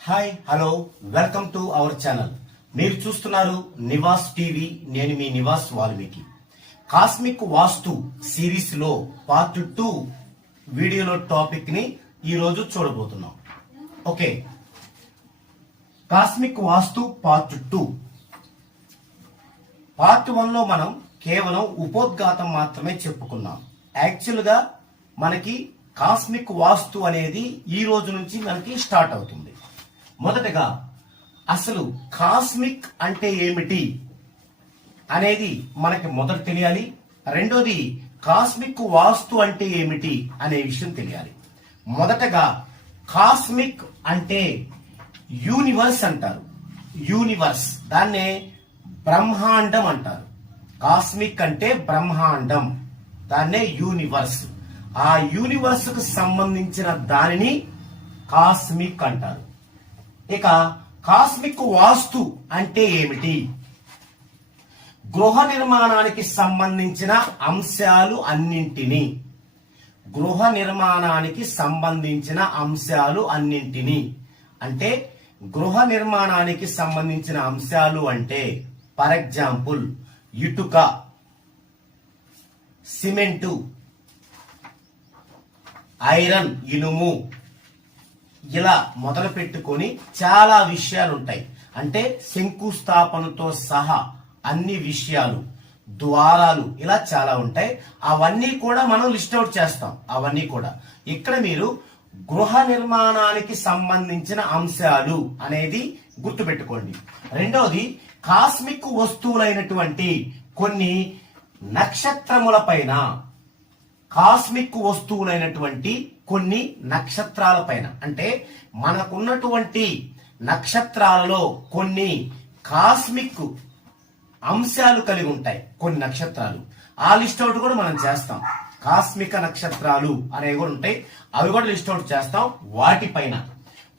Hi hello welcome to our channel. మీరు చూస్తున్నారు Nivas TV నేను మీ నివాస్ వాల్మీకి. కాస్మిక్ వాస్తు సిరీస్లో పార్ట్ టూ వీడియోలో టాపిక్ని చూడబోతున్నాం. Okay. Cosmic vastu part two. Part వన్లో మనం కేవలం ఉపోద్ఘాతం మాత్రమే చెప్పుకున్నాం. యాక్చువల్గా మనకి కాస్మిక్ వాస్తు అనేది ఈ రోజు నుంచి మనకి స్టార్ట్ అవుతుంది. మొదటగా అసలు కాస్మిక్ అంటే ఏమిటి అనేది మనకి మొదట తెలియాలి. రెండోది కాస్మిక్ వాస్తు అంటే ఏమిటి అనే విషయం తెలియాలి. మొదటగా కాస్మిక్ అంటే యూనివర్స్ అంటారు. యూనివర్స్ దాన్నే బ్రహ్మాండం అంటారు. కాస్మిక్ అంటే బ్రహ్మాండం దాన్నే యూనివర్స్. ఆ యూనివర్స్కు సంబంధించిన దానిని కాస్మిక్ అంటారు. ఇక కాస్మిక్ వాస్తు అంటే ఏమిటి? గృహ నిర్మాణానికి సంబంధించిన అంశాలు అన్నింటినీ. గృహ నిర్మాణానికి సంబంధించిన అంశాలు అన్నింటినీ. అంటే గృహ నిర్మాణానికి సంబంధించిన అంశాలు అంటే ఫర్ ఎగ్జాంపుల్ ఇటుక సిమెంటు ఐరన్ ఇనుము ఇలా మొదలు పెట్టుకొని చాలా విషయాలు ఉంటాయి అంటే శంకుస్థాపనతో సహా అన్ని విషయాలు ద్వారాలు ఇలా చాలా ఉంటాయి. అవన్నీ కూడా మనం లిస్ట్ అవుట్ చేస్తాం. అవన్నీ కూడా. ఇక్కడ మీరు గృహ నిర్మాణానికి సంబంధించిన అంశాలు అనేది గుర్తుపెట్టుకోండి. రెండవది కాస్మిక్ వస్తువులైనటువంటి కొన్ని నక్షత్రముల పైన కాస్మిక్ వస్తువులైనటువంటి కొన్ని నక్షత్రాల పైన. అంటే మనకున్నటువంటి నక్షత్రాలలో కొన్ని కాస్మిక్ అంశాలు కలిగి ఉంటాయి. కొన్ని నక్షత్రాలు. ఆ లిస్ట్ అవుట్ కూడా మనం చేస్తాం. కాస్మిక నక్షత్రాలు అనేవి కూడా ఉంటాయి. అవి కూడా లిస్ట్ అవుట్ చేస్తాం. వాటిపైన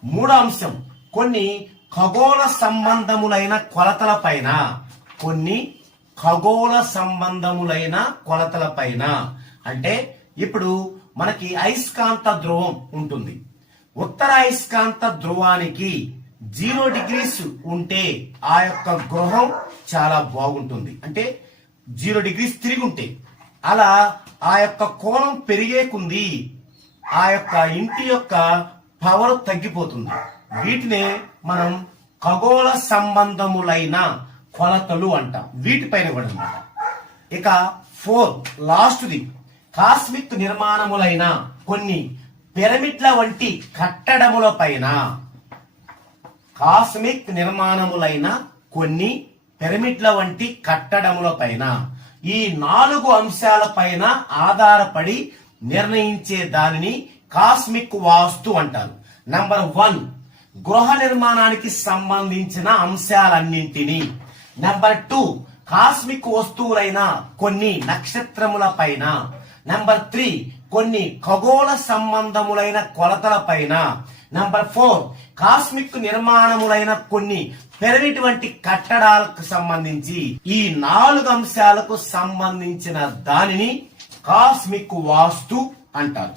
మూడో అంశం. కొన్ని ఖగోళ సంబంధములైన కొలతల పైన. కొన్ని ఖగోళ సంబంధములైన కొలతల పైన. అంటే ఇప్పుడు మనకి అయస్కాంత ధ్రువం ఉంటుంది. ఉత్తర అయస్కాంత ధ్రువానికి జీరో డిగ్రీస్ ఉంటే ఆ యొక్క గృహం చాలా బాగుంటుంది. అంటే జీరో డిగ్రీస్ తిరిగి ఉంటే అలా ఆ యొక్క కోణం పెరిగేకుంది ఆ యొక్క ఇంటి యొక్క పవర్ తగ్గిపోతుంది. వీటినే మనం ఖగోళ సంబంధములైన కొలతలు అంటాం. వీటిపైన కూడా అనమాట ఇక ఫోర్ లాస్ట్ది. కాస్మిక్ నిర్మాణములైన కొన్ని పిరమిడ్ల వంటి కట్టడముల పైన కాస్మిక్ నిర్మాణములైన కొన్ని పిరమిడ్ల వంటి కట్టడముల పైన ఈ నాలుగు అంశాల పైన ఆధారపడి నిర్ణయించే దానిని కాస్మిక్ వాస్తు అంటారు. నంబర్ వన్ గృహ నిర్మాణానికి సంబంధించిన అంశాలన్నింటినీ. నంబర్ టూ కాస్మిక్ వస్తువులైన కొన్ని నక్షత్రముల పైన నంబర్ త్రీ కొన్ని ఖగోళ సంబంధములైన కొలతల పైన. నంబర్ ఫోర్ కాస్మిక్ నిర్మాణములైన కొన్ని పిరమిడ్ వంటి కట్టడాలకు సంబంధించి. ఈ నాలుగు అంశాలకు సంబంధించిన దానిని కాస్మిక్ వాస్తు అంటారు.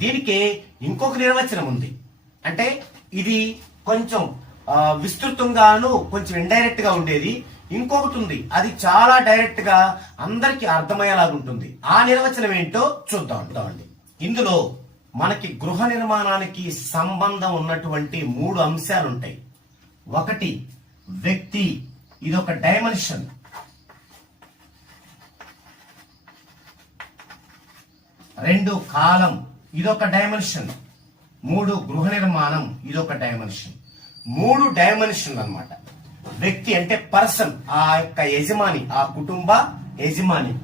దీనికి ఇంకొక నిర్వచనం ఉంది. అంటే ఇది కొంచెం విస్తృతంగాను కొంచెం ఇండైరెక్ట్గా ఉండేది. ఇంకొకటి ఉంది అది చాలా డైరెక్ట్గా అందరికి అర్థమయ్యేలాగా ఉంటుంది ఆ నిర్వచనం ఏంటో చూద్దాం. అండి ఇందులో మనకి గృహ నిర్మాణానికి సంబంధం ఉన్నటువంటి మూడు అంశాలు ఉంటాయి ఒకటి వ్యక్తి. ఇది ఒక డైమెన్షన్. రెండు కాలం. ఇదొక డైమెన్షన్. మూడు గృహ నిర్మాణం. ఇదొక డైమెన్షన్. మూడు డైమెన్షన్ అన్నమాట వ్యక్తి అంటే పర్సన్ ఆ యొక్క యజమాని ఆ కుటుంబ యజమాని.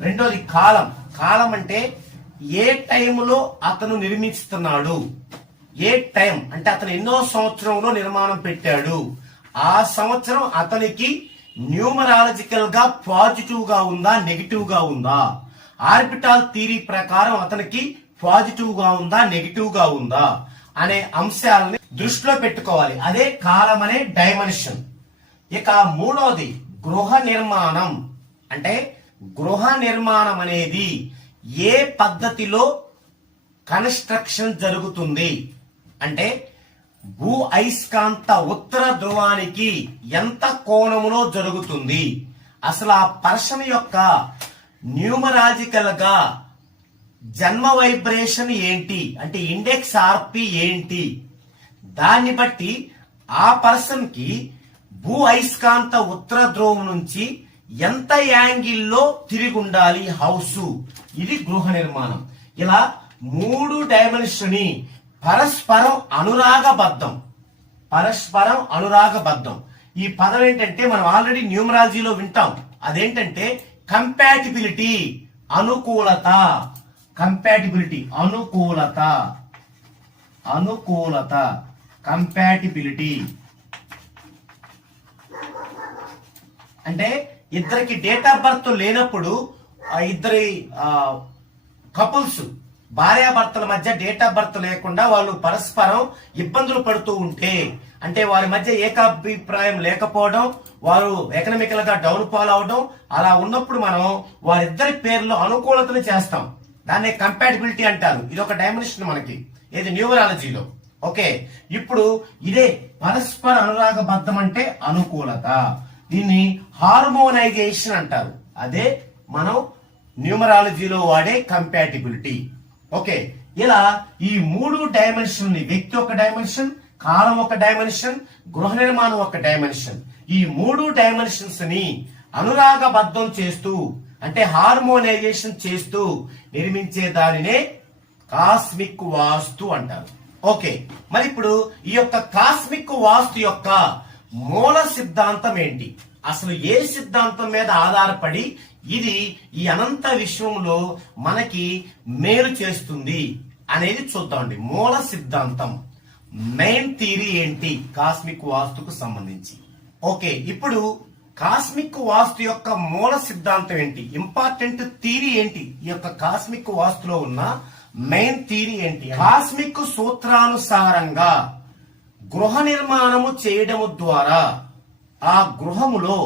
రెండోది కాలం. కాలం అంటే ఏ టైంలో అతను నిర్మిస్తున్నాడు? ఏ టైం? అంటే అతను ఎన్నో సంవత్సరంలో నిర్మాణం పెట్టాడు. ఆ సంవత్సరం అతనికి న్యూమరాలజికల్గా పాజిటివ్గా ఉందా నెగిటివ్గా ఉందా? ఆర్బిటాల్ థీరీ ప్రకారం అతనికి పాజిటివ్గా ఉందా నెగిటివ్గా ఉందా? అనే అంశాలని దృష్టిలో పెట్టుకోవాలి. అదే కాలం అనే డైమెన్షన్. ఇక మూడవది గృహ నిర్మాణం. అంటే గృహ నిర్మాణం అనేది ఏ పద్ధతిలో కన్స్ట్రక్షన్ జరుగుతుంది? అంటే భూ అయస్కాంత ఉత్తర ధ్రువానికి ఎంత కోణములో జరుగుతుంది? అసలు ఆ పర్సన్ యొక్క న్యూమరాజికల్గా జన్మ వైబ్రేషన్ ఏంటి? అంటే ఇండెక్స్ ఆర్పి ఏంటి? దాన్ని బట్టి ఆ పర్సన్కి భూ అయస్కాంత ఉత్తర ధ్రువం నుంచి ఎంత యాంగిల్లో తిరిగి ఉండాలి హౌస్? ఇది గృహ నిర్మాణం. ఇలా మూడు డైమెన్షన్ పరస్పరం అనురాగబద్ధం. పరస్పరం అనురాగబద్ధం. ఈ పదం ఏంటంటే మనం ఆల్రెడీ న్యూమరాలజీలో వింటాం. అదేంటంటే కంపాటిబిలిటీ అనుకూలత. కంపాటిబిలిటీ అనుకూలత. అనుకూలత. కంపాటిబిలిటీ అంటే ఇద్దరికి డేట్ ఆఫ్ బర్త్ లేనప్పుడు ఇద్దరి కపుల్స్ భార్యాభర్తల మధ్య డేట్ ఆఫ్ బర్త్ లేకుండా వాళ్ళు పరస్పరం ఇబ్బందులు పడుతూ ఉంటే అంటే వారి మధ్య ఏకాభిప్రాయం లేకపోవడం వారు ఎకనామికల్గా డౌన్ ఫాల్ అవడం అలా ఉన్నప్పుడు మనం వారిద్దరి పేర్లు అనుకూలతను చేస్తాం. దాన్నే కంపాటిబిలిటీ అంటారు. ఇది ఒక డైమెన్షన్ మనకి ఇది న్యూమరాలజీలో ఓకే ఇప్పుడు ఇదే పరస్పర అనురాగబద్ధం అంటే అనుకూలత. దీన్ని హార్మోనైజేషన్ అంటారు. అదే మనం న్యూమరాలజీలో వాడే కంపాటిబిలిటీ. ఓకే ఇలా ఈ మూడు డైమెన్షన్ వ్యక్తి ఒక డైమెన్షన్ కాలం ఒక డైమెన్షన్ గృహ నిర్మాణం ఒక డైమెన్షన్ ఈ మూడు డైమెన్షన్స్ని అనురాగబద్ధం చేస్తూ అంటే హార్మోనైజేషన్ చేస్తూ నిర్మించే దానినే కాస్మిక్ వాస్తు అంటారు. ఓకే. మరి ఇప్పుడు ఈ యొక్క కాస్మిక్ వాస్తు యొక్క మూల సిద్ధాంతం ఏంటి? అసలు ఏ సిద్ధాంతం మీద ఆధారపడి ఇది ఈ అనంత విశ్వంలో మనకి మేలు చేస్తుంది అనేది చూద్దామండి మూల సిద్ధాంతం. మెయిన్ థీరీ ఏంటి? కాస్మిక్ వాస్తుకు సంబంధించి. ఓకే. ఇప్పుడు కాస్మిక్ వాస్తు యొక్క మూల సిద్ధాంతం ఏంటి? ఇంపార్టెంట్ థీరీ ఏంటి? ఈ యొక్క కాస్మిక్ వాస్తులో ఉన్న మెయిన్ థీరీ ఏంటి కాస్మిక్ సూత్రానుసారంగా గృహ నిర్మాణము చేయడము ద్వారా ఆ గృహములో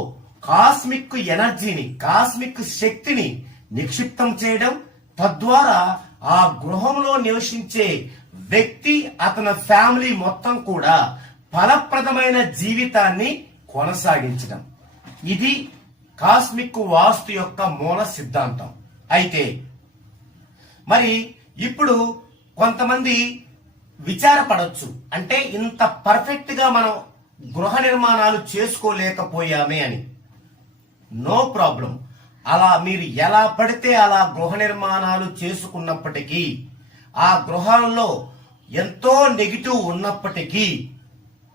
కాస్మిక్ ఎనర్జీని కాస్మిక్ శక్తిని నిక్షిప్తం చేయడం తద్వారా ఆ గృహంలో నివసించే వ్యక్తి అతని ఫ్యామిలీ మొత్తం కూడా ఫలప్రదమైన జీవితాన్ని కొనసాగించడం. ఇది కాస్మిక్ వాస్తు యొక్క మూల సిద్ధాంతం. అయితే మరి ఇప్పుడు కొంతమంది విచారపడవచ్చు అంటే ఇంత పర్ఫెక్ట్గా మనం గృహ నిర్మాణాలు చేసుకోలేకపోయామే అని. No problem. అలా మీరు ఎలా పడితే అలా గృహ నిర్మాణాలు చేసుకున్నప్పటికీ ఆ గృహాల్లో ఎంతో నెగిటివ్ ఉన్నప్పటికీ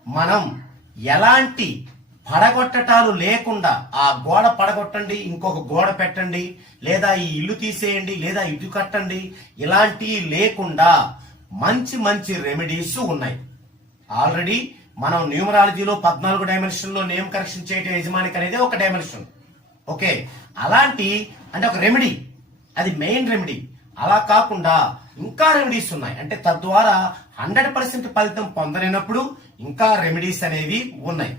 మనం ఎలాంటి పడగొట్టటాలు లేకుండా ఆ గోడ పడగొట్టండి ఇంకొక గోడ పెట్టండి లేదా ఈ ఇల్లు తీసేయండి లేదా ఇటు కట్టండి ఇలాంటివి లేకుండా మంచి మంచి రెమెడీస్ ఉన్నాయి. ఆల్రెడీ మనం న్యూమరాలజీలో పద్నాలుగు డైమెన్షన్లో నేమ్ కరెక్షన్ చేయటం యజమానికి అనేది ఒక డైమెన్షన్ ఓకే అలాంటి అంటే ఒక రెమెడీ అది మెయిన్ రెమెడీ అలా కాకుండా ఇంకా రెమెడీస్ ఉన్నాయి. అంటే తద్వారా హండ్రెడ్ పర్సెంట్ ఫలితం పొందలేనప్పుడు ఇంకా రెమెడీస్ అనేవి ఉన్నాయి.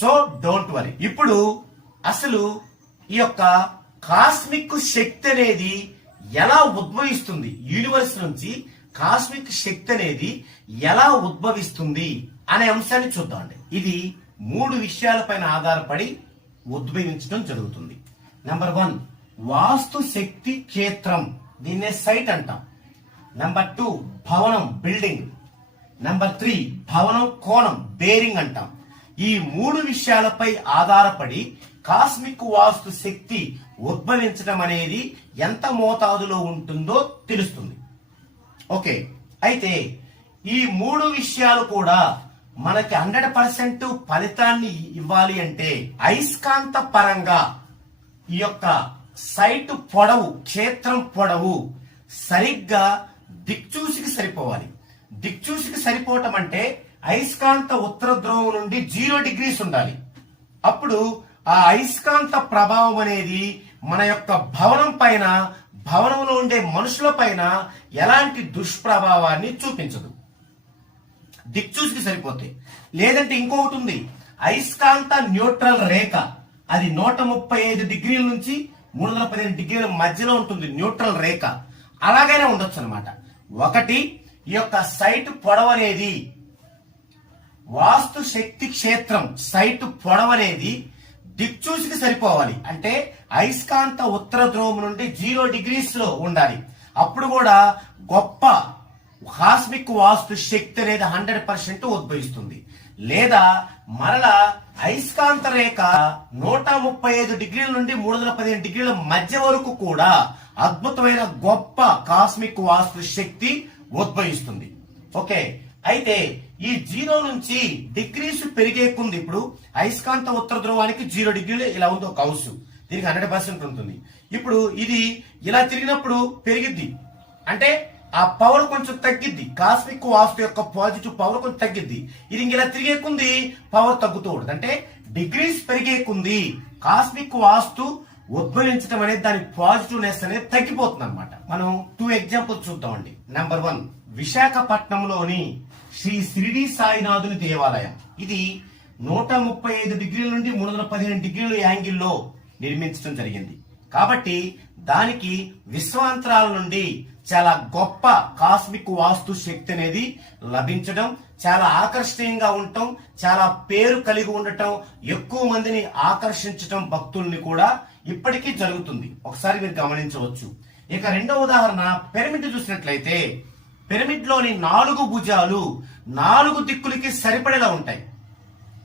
సో డోంట్ వరీ ఇప్పుడు అసలు ఈ యొక్క కాస్మిక్ శక్తి అనేది ఎలా ఉద్భవిస్తుంది? యూనివర్స్ నుంచి కాస్మిక్ శక్తి అనేది ఎలా ఉద్భవిస్తుంది అనే అంశాన్ని చూద్దామండి ఇది మూడు విషయాలపైన ఆధారపడి ఉద్భవించడం జరుగుతుంది. నెంబర్ వన్ వాస్తు శక్తి క్షేత్రం. దీన్నే సైట్ అంటాం. నెంబర్ టూ భవనం బిల్డింగ్ నెంబర్ త్రీ భవనం కోణం బేరింగ్ అంటాం. ఈ మూడు విషయాలపై ఆధారపడి కాస్మిక్ వాస్తు శక్తి ఉద్భవించడం అనేది ఎంత మోతాదులో ఉంటుందో తెలుస్తుంది. ఓకే అయితే ఈ మూడు విషయాలు కూడా మనకి హండ్రెడ్ పర్సెంట్ ఫలితాన్ని ఇవ్వాలి అంటే అయస్కాంత పరంగా ఈ యొక్క సైట్ పొడవు క్షేత్రం పొడవు సరిగ్గా దిక్చూసికి సరిపోవాలి. దిక్చూసికి సరిపోవటం అంటే అయస్కాంత ఉత్తర ధ్రువం నుండి జీరో డిగ్రీస్ ఉండాలి. అప్పుడు ఆ అయస్కాంత ప్రభావం అనేది మన యొక్క భవనం పైన భవనంలో ఉండే మనుషుల పైన ఎలాంటి దుష్ప్రభావాన్ని చూపించదు. దిక్చూసికి సరిపోతే. లేదంటే ఇంకొకటి ఉంది. అయస్కాంత న్యూట్రల్ రేఖ. అది నూట ముప్పై ఐదు డిగ్రీల నుంచి మూడు వందల పదిహేను డిగ్రీల మధ్యలో ఉంటుంది న్యూట్రల్ రేఖ. అలాగైనా ఉండొచ్చు అనమాట ఒకటి ఈ యొక్క సైట్ పొడవు అనేది వాస్తు శక్తి క్షేత్రం సైట్ పొడవనేది దిక్చూసికి సరిపోవాలి. అంటే అయస్కాంత ఉత్తర ధ్రువం నుండి జీరో డిగ్రీస్లో ఉండాలి. అప్పుడు కూడా గొప్ప కాస్మిక్ వాస్తు శక్తి అనేది హండ్రెడ్ పర్సెంట్ ఉద్భవిస్తుంది. లేదా మరలా అయస్కాంత రేఖ నూట ముప్పై ఐదు డిగ్రీల నుండి మూడు వందల పదిహేను డిగ్రీల మధ్య వరకు కూడా అద్భుతమైన గొప్ప కాస్మిక్ వాస్తు శక్తి ఉద్భవిస్తుంది. ఓకే. అయితే ఈ జీరో నుంచి డిగ్రీస్ పెరిగే కొంది ఇప్పుడు అయస్కాంత ఉత్తర ధ్రువానికి జీరో డిగ్రీలు ఇలా ఉంది ఒక హౌస్. దీనికి హండ్రెడ్ పర్సెంట్ ఉంటుంది. ఇప్పుడు ఇది ఇలా తిరిగినప్పుడు పెరిగిద్ది. అంటే ఆ పవర్ కొంచెం తగ్గిద్ది. కాస్మిక్ వాస్తు యొక్క పాజిటివ్ పవర్ కొంచెం తగ్గిద్ది. ఇది ఇంక ఇలా తిరిగే కొంది పవర్ తగ్గుతూ ఉంటుంది అంటే డిగ్రీస్ పెరిగే కొంది కాస్మిక్ వాస్తు ఉద్భవించడం అనేది దాని పాజిటివ్నెస్ అనేది తగ్గిపోతుంది అనమాట మనం టూ ఎగ్జాంపుల్స్ చూద్దామండి. నెంబర్ వన్ విశాఖపట్నంలోని శ్రీ షిరిడి సాయినాథుని దేవాలయం. ఇది నూట ముప్పై ఐదు డిగ్రీల నుండి మూడు వందల పదిహేను డిగ్రీల యాంగిల్లో నిర్మించడం జరిగింది. కాబట్టి దానికి విశ్వాంతరాల నుండి చాలా గొప్ప కాస్మిక్ వాస్తు శక్తి అనేది లభించడం చాలా ఆకర్షణీయంగా ఉండటం చాలా పేరు కలిగి ఉండటం ఎక్కువ మందిని ఆకర్షించటం భక్తుల్ని కూడా ఇప్పటికీ జరుగుతుంది. ఒకసారి మీరు గమనించవచ్చు. ఇక రెండో ఉదాహరణ పిరమిడ్ చూసినట్లయితే పిరమిడ్లోని నాలుగు భుజాలు నాలుగు దిక్కులకి సరిపడేలా ఉంటాయి.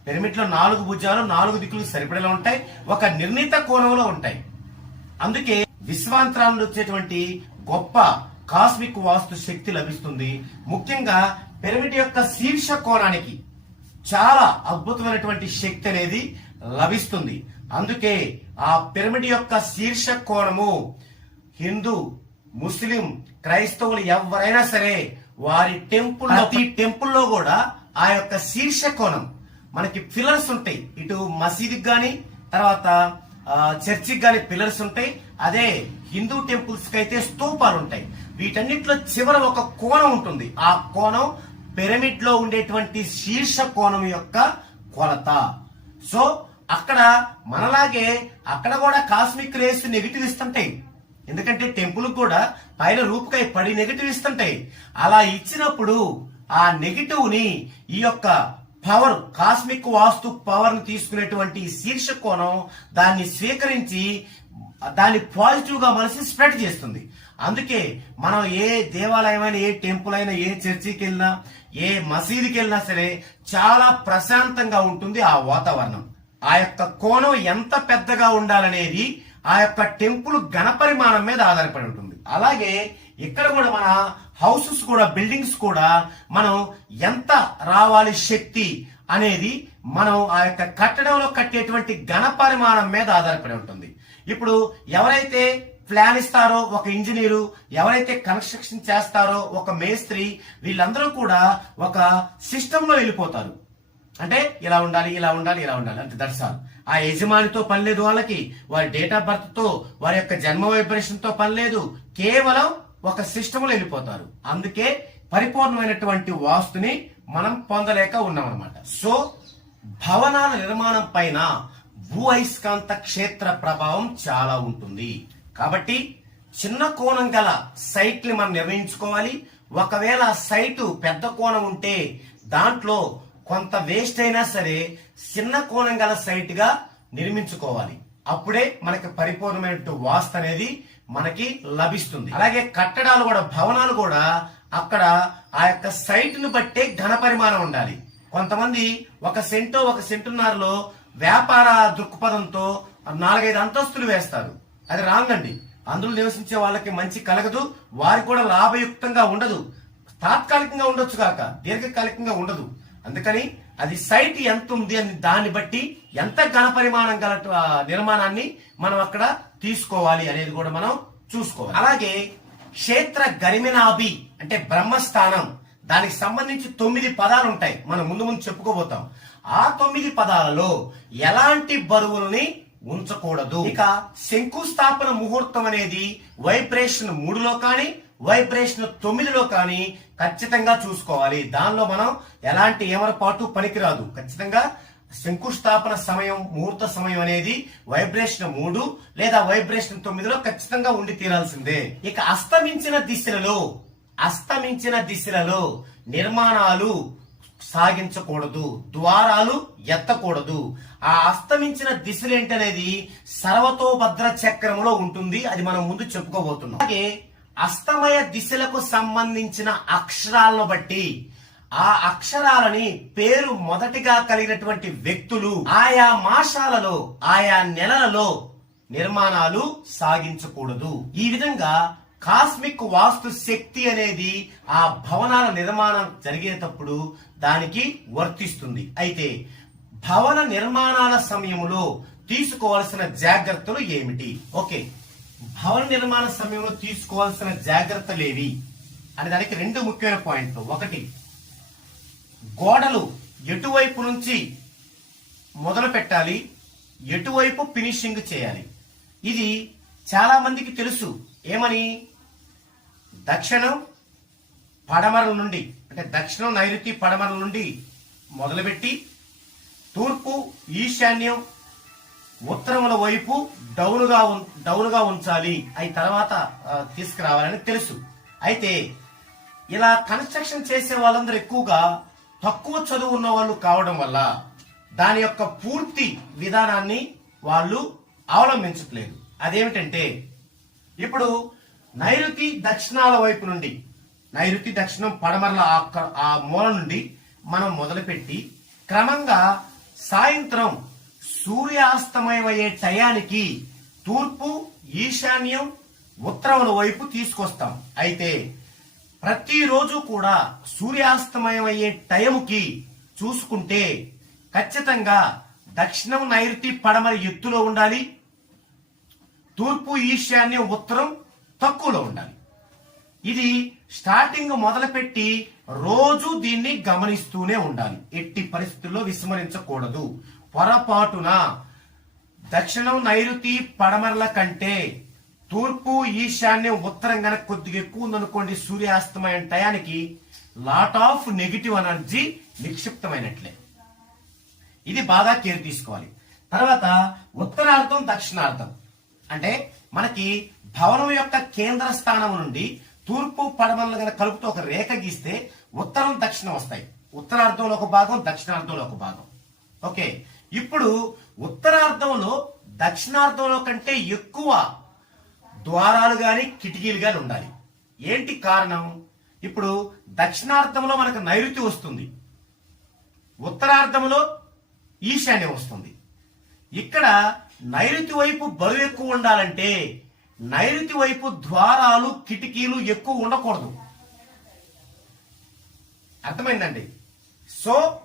పిరమిడ్లో నాలుగు భుజాలు నాలుగు దిక్కులకి సరిపడేలా ఉంటాయి. ఒక నిర్ణీత కోణంలో ఉంటాయి. అందుకే విశ్వాంతరాలు వచ్చేటువంటి గొప్ప కాస్మిక్ వాస్తు శక్తి లభిస్తుంది. ముఖ్యంగా పిరమిడ్ యొక్క శీర్ష కోణానికి చాలా అద్భుతమైనటువంటి శక్తి అనేది లభిస్తుంది. అందుకే ఆ పిరమిడ్ యొక్క శీర్ష కోణము హిందూ ముస్లిం క్రైస్తవులు ఎవరైనా సరే వారి టెంపుల్ ప్రతి టెంపుల్లో కూడా ఆ యొక్క శీర్ష కోణం మనకి పిల్లర్స్ ఉంటాయి. ఇటు మసీదుకి గాని తర్వాత చర్చికి గాని పిల్లర్స్ ఉంటాయి. అదే హిందూ టెంపుల్స్కి అయితే స్తూపాలు ఉంటాయి. వీటన్నిటిలో చివర ఒక కోణం ఉంటుంది. ఆ కోణం పిరమిడ్లో ఉండేటువంటి శీర్ష కోణం యొక్క కొలత. సో అక్కడ మనలాగే అక్కడ కూడా కాస్మిక్ రేస్ నెగిటివ్ ఇస్తుంటాయి ఎందుకంటే టెంపుల్ కూడా పైన రూపుకై పడి నెగిటివ్ ఇస్తుంటాయి. అలా ఇచ్చినప్పుడు ఆ నెగిటివ్ని ఈ యొక్క పవర్ కాస్మిక్ వాస్తు పవర్ని తీసుకునేటువంటి శీర్ష కోణం దాన్ని స్వీకరించి దాన్ని పాజిటివ్గా మనసి స్ప్రెడ్ చేస్తుంది. అందుకే మనం ఏ దేవాలయం అయినా ఏ టెంపుల్ అయినా ఏ చర్చికి వెళ్ళినా ఏ మసీదుకి వెళ్ళినా సరే చాలా ప్రశాంతంగా ఉంటుంది ఆ వాతావరణం. ఆ యొక్క కోణం ఎంత పెద్దగా ఉండాలనేది ఆ యొక్క టెంపుల్ ఘనపరిమాణం మీద ఆధారపడి ఉంటుంది. అలాగే ఇక్కడ కూడా మన హౌసెస్ కూడా బిల్డింగ్స్ కూడా మనం ఎంత రావాలి శక్తి అనేది మనం ఆ యొక్క కట్టడంలో కట్టేటువంటి ఘనపరిమాణం మీద ఆధారపడి ఉంటుంది. ఇప్పుడు ఎవరైతే ప్లాన్ ఇస్తారో ఒక ఇంజనీరు ఎవరైతే కన్స్ట్రక్షన్ చేస్తారో ఒక మేస్త్రి వీళ్ళందరూ కూడా ఒక సిస్టంలో వెళ్ళిపోతారు. అంటే ఇలా ఉండాలి ఇలా ఉండాలి ఇలా ఉండాలి అంటే దట్స్ ఆల్. ఆ యజమానితో పని లేదు వాళ్ళకి వారి డేట్ ఆఫ్ బర్త్తో వారి యొక్క జన్మ వైబ్రేషన్తో పనిలేదు పని లేదు. కేవలం ఒక సిస్టంలో వెళ్ళిపోతారు. అందుకే పరిపూర్ణమైనటువంటి వాస్తుని మనం పొందలేక ఉన్నాం అనమాట సో భవనాల నిర్మాణం పైన భూ అయస్కాంత క్షేత్ర ప్రభావం చాలా ఉంటుంది. కాబట్టి చిన్న కోణం గల సైట్ని మనం నిర్ణయించుకోవాలి. ఒకవేళ సైటు పెద్ద కోణం ఉంటే దాంట్లో కొంత వేస్ట్ అయినా సరే చిన్న కోణం గల సైట్గా నిర్మించుకోవాలి. అప్పుడే మనకి పరిపూర్ణమైన వాస్తు అనేది మనకి లభిస్తుంది. అలాగే కట్టడాలు కూడా భవనాలు కూడా అక్కడ ఆ యొక్క సైట్ను బట్టే ఘన పరిమాణం ఉండాలి. కొంతమంది ఒక సెంటో ఒక సెంటున్నరలో వ్యాపార దృక్పథంతో నాలుగైదు అంతస్తులు వేస్తారు. అది రాంగ్ అండి. అందులో నివసించే వాళ్ళకి మంచి కలగదు వారికి కూడా లాభయుక్తంగా ఉండదు. తాత్కాలికంగా ఉండొచ్చు కాక దీర్ఘకాలికంగా ఉండదు. అందుకని అది సైట్ ఎంత ఉంది అని దాన్ని బట్టి ఎంత ఘనపరిమాణం గల నిర్మాణాన్ని మనం అక్కడ తీసుకోవాలి అనేది కూడా మనం చూసుకోవాలి. అలాగే క్షేత్ర గరిమినాభి అంటే బ్రహ్మస్థానం దానికి సంబంధించి తొమ్మిది పదాలు ఉంటాయి. మనం ముందు ముందు చెప్పుకోబోతాం. ఆ తొమ్మిది పదాలలో ఎలాంటి బరువుల్ని ఉంచకూడదు? ఇక శంకుస్థాపన ముహూర్తం అనేది వైబ్రేషన్ మూడులో కానీ వైబ్రేషన్ తొమ్మిదిలో కానీ ఖచ్చితంగా చూసుకోవాలి. దానిలో మనం ఎలాంటి ఏమరపాటు పనికిరాదు. ఖచ్చితంగా శంకుస్థాపన సమయం ముహూర్త సమయం అనేది వైబ్రేషన్ మూడు లేదా వైబ్రేషన్ తొమ్మిదిలో ఖచ్చితంగా ఉండి తీరాల్సిందే. ఇక అస్తమించిన దిశలలో అస్తమించిన దిశలలో నిర్మాణాలు సాగించకూడదు. ద్వారాలు ఎత్తకూడదు. ఆ అస్తమించిన దిశలేంటనేది సర్వతోభద్ర చక్రంలో ఉంటుంది. అది మనం ముందు చెప్పుకోబోతున్నాం. అలాగే అస్తమయ దిశలకు సంబంధించిన అక్షరాలను బట్టి ఆ అక్షరాలని పేరు మొదటిగా కలిగినటువంటి వ్యక్తులు ఆయా మాసాలలో ఆయా నెలలలో నిర్మాణాలు సాగించకూడదు. ఈ విధంగా కాస్మిక్ వాస్తు శక్తి అనేది ఆ భవనాల నిర్మాణం జరిగేటప్పుడు దానికి వర్తిస్తుంది. అయితే భవన నిర్మాణాల సమయంలో తీసుకోవాల్సిన జాగ్రత్తలు ఏమిటి? ఓకే. భవన నిర్మాణ సమయంలో తీసుకోవాల్సిన జాగ్రత్తలు ఏవి అనే దానికి రెండు ముఖ్యమైన పాయింట్లు. ఒకటి గోడలు ఎటువైపు నుంచి మొదలు పెట్టాలి ఎటువైపు ఫినిషింగ్ చేయాలి. ఇది చాలా మందికి తెలుసు. ఏమని? దక్షిణం పడమరల నుండి అంటే దక్షిణం నైరుతి పడమరల నుండి మొదలుపెట్టి తూర్పు ఈశాన్యం ఉత్తరముల వైపు డౌలుగా ఉన్- ఉంచాలి. అయి తర్వాత తీసుకురావాలని తెలుసు. అయితే ఇలా కన్స్ట్రక్షన్ చేసే వాళ్ళందరూ ఎక్కువగా తక్కువ చదువు ఉన్న వాళ్ళు కావడం వల్ల దాని యొక్క పూర్తి విధానాన్ని వాళ్ళు అవలంబించట్లేదు. అదేమిటంటే ఇప్పుడు నైరుతి దక్షిణాల వైపు నుండి నైరుతి దక్షిణం పడమరల ఆ మూల నుండి మనం మొదలుపెట్టి క్రమంగా సాయంత్రం సూర్యాస్తమయమయ్యే టయానికి తూర్పు ఈశాన్యం ఉత్తరముల వైపు తీసుకొస్తాం. అయితే ప్రతిరోజు కూడా సూర్యాస్తమయమయ్యే టైంకి చూసుకుంటే ఖచ్చితంగా దక్షిణం నైరుతి పడమర ఎత్తులో ఉండాలి తూర్పు ఈశాన్యం ఉత్తరం తక్కువలో ఉండాలి. ఇది స్టార్టింగ్ మొదలుపెట్టి రోజు దీన్ని గమనిస్తూనే ఉండాలి. ఎట్టి పరిస్థితుల్లో విస్మరించకూడదు. పొరపాటున దక్షిణం నైరుతి పడమరల కంటే తూర్పు ఈశాన్యం ఉత్తరం కనుక కొద్దిగా ఎక్కువ ఉందనుకోండి సూర్యాస్తమయం టయానికి లాట్ ఆఫ్ నెగిటివ్ ఎనర్జీ నిక్షిప్తమైనట్లే. ఇది బాగా కేర్ తీసుకోవాలి. తర్వాత ఉత్తరార్థం దక్షిణార్థం అంటే మనకి భవనం యొక్క కేంద్ర స్థానం నుండి తూర్పు పడమరలు గనక కలుపుతూ ఒక రేఖ గీస్తే ఉత్తరం దక్షిణం వస్తాయి. ఉత్తరార్థంలో ఒక భాగం దక్షిణార్థంలో ఒక భాగం. ఓకే? ఇప్పుడు ఉత్తరార్థంలో దక్షిణార్థంలో కంటే ఎక్కువ ద్వారాలు గాని కిటికీలు కానీ ఉండాలి. ఏంటి కారణం? ఇప్పుడు దక్షిణార్థంలో మనకు నైరుతి వస్తుంది. ఉత్తరార్థంలో ఈశాన్యం వస్తుంది. ఇక్కడ నైరుతి వైపు బరువు ఎక్కువ ఉండాలంటే నైరుతి వైపు ద్వారాలు కిటికీలు ఎక్కువ ఉండకూడదు. అర్థమైందండి? సో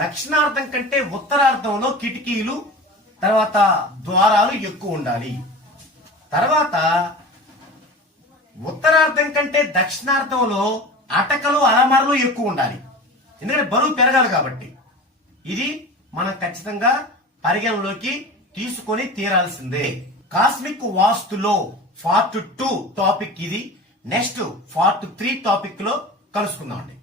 దక్షిణార్థం కంటే ఉత్తరార్థంలో కిటికీలు తర్వాత ద్వారాలు ఎక్కువ ఉండాలి. తర్వాత ఉత్తరార్థం కంటే దక్షిణార్థంలో అటకలు అలమరలు ఎక్కువ ఉండాలి. ఎందుకంటే బరువు పెరగాలి కాబట్టి. ఇది మనం ఖచ్చితంగా పరిగణలోకి తీసుకొని తీరాల్సిందే. కాస్మిక్ వాస్తులో ఫార్ట్ టూ టాపిక్ ఇది. నెక్స్ట్ ఫార్ట్ త్రీ టాపిక్లో కలుసుకుందామండి.